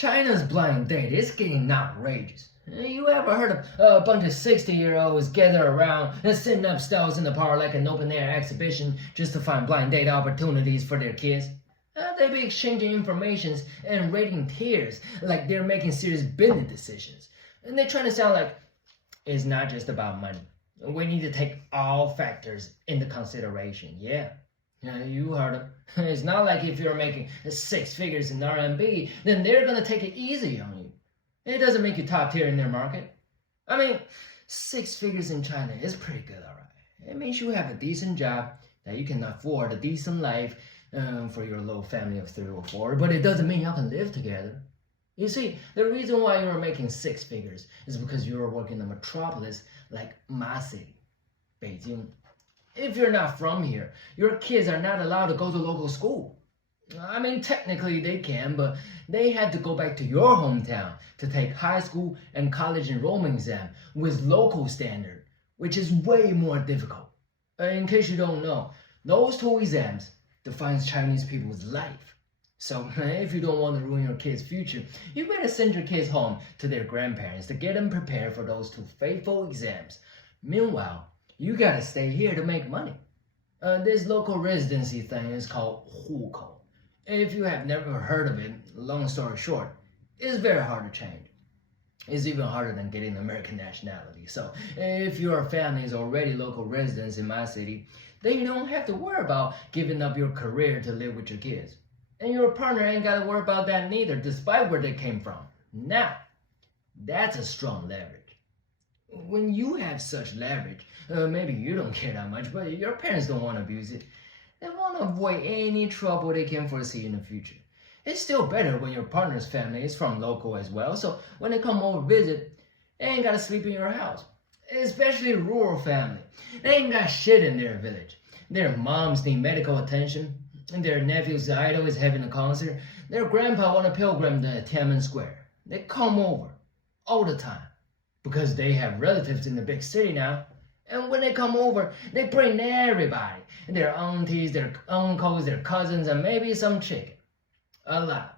China's blind date is getting outrageous. You ever heard of a bunch of 60-year-olds gather around and setting up stalls in the park like an open-air exhibition just to find blind date opportunities for their kids? They be exchanging informations and rating tiers like they're making serious business decisions. And they're trying to sound like it's not just about money. We need to take all factors into consideration. Yeah, you heard them. It's not like if you're making 6 figures in RMB, then they're going to take it easy on you. It doesn't make you top tier in their market. I mean, 6 figures in China is pretty good, all right. It means you have a decent job, that you can afford a decent life for your little family of 3 or 4, but it doesn't mean y'all can live together. You see, the reason why you're making 6 figures is because you're working in a metropolis like my city, Beijing. If you're not from here, your kids are not allowed to go to local school. I mean, technically they can, but they had to go back to your hometown to take high school and college enrollment exam with local standard, which is way more difficult. In case you don't know, those 2 exams defines Chinese people's life. So if you don't want to ruin your kids' future, you better send your kids home to their grandparents to get them prepared for those 2 fateful exams. Meanwhile, you gotta stay here to make money. This local residency thing is called 户口. If you have never heard of it, long story short, it's very hard to change. It's even harder than getting American nationality. So if your family is already local residents in my city, then you don't have to worry about giving up your career to live with your kids. And your partner ain't got to worry about that neither, despite where they came from. Now, that's a strong leverage. When you have such leverage, maybe you don't care that much, but your parents don't want to abuse it. They want to avoid any trouble they can foresee in the future. It's still better when your partner's family is from local as well, so when they come over to visit, they ain't got to sleep in your house. Especially rural family. They ain't got shit in their village. Their moms need medical attention. Their nephew's idol is having a concert. Their grandpa want to pilgrim to Tiananmen Square. They come over all the time because they have relatives in the big city now. And when they come over, they bring everybody. Their aunties, their uncles, their cousins, and maybe some chicken. A lot.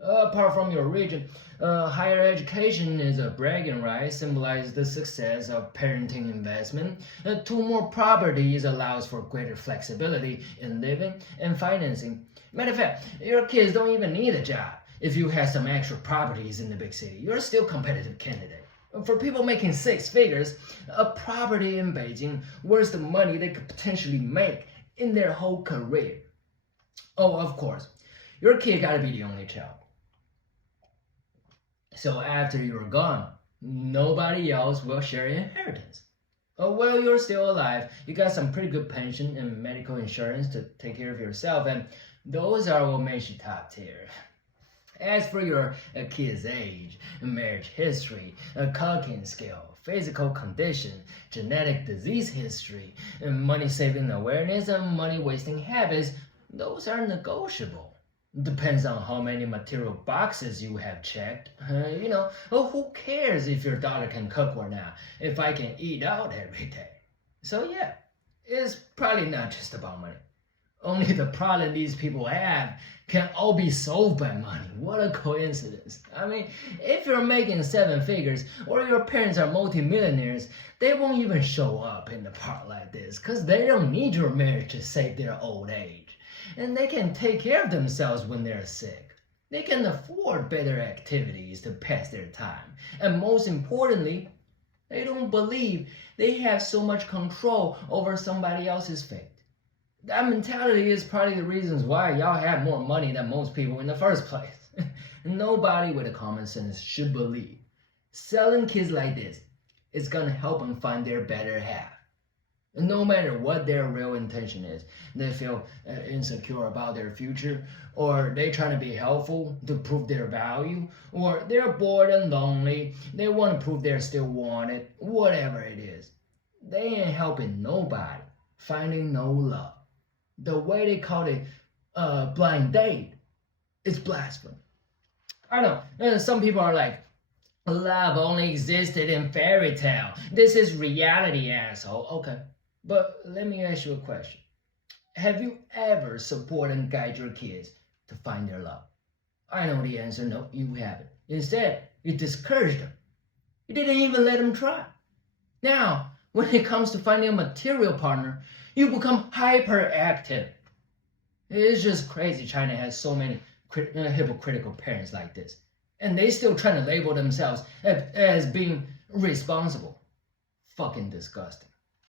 Apart from your region, higher education is a bragging right, symbolizes the success of parenting investment. 2 more properties allows for greater flexibility in living and financing. Matter of fact, your kids don't even need a job. If you have some extra properties in the big city, you're still a competitive candidate. For people making 6 figures, a property in Beijing worth the money they could potentially make in their whole career. Oh, of course, your kid gotta be the only child. So after you're gone, nobody else will share your inheritance. While you're still alive, you got some pretty good pension and medical insurance to take care of yourself, and those are what makes you top tier. As for your kid's age, marriage history, cooking skill, physical condition, genetic disease history, money-saving awareness, and money-wasting habits, those are negotiable. Depends on how many material boxes you have checked. Who cares if your daughter can cook or not, if I can eat out every day? So yeah, it's probably not just about money. Only the problem these people have can all be solved by money. What a coincidence. I mean, if you're making 7 figures or your parents are multimillionaires, they won't even show up in the park like this because they don't need your marriage to save their old age. And they can take care of themselves when they're sick. They can afford better activities to pass their time. And most importantly, they don't believe they have so much control over somebody else's fate. That mentality is probably the reasons why y'all have more money than most people in the first place. Nobody with a common sense should believe selling kids like this is gonna help them find their better half. No matter what their real intention is, they feel insecure about their future, or they trying to be helpful to prove their value, or they're bored and lonely, they want to prove they're still wanted, whatever it is. They ain't helping nobody, finding no love. The way they call it blind date is blasphemy. I know, some people are like, love only existed in fairy tale. This is reality, asshole. Okay. But let me ask you a question. Have you ever supported and guided your kids to find their love? I know the answer. No, you haven't. Instead, you discouraged them. You didn't even let them try. Now, when it comes to finding a material partner, you become hyperactive. It's just crazy China has so many hypocritical parents like this. And they still trying to label themselves as being responsible. Fucking disgusting.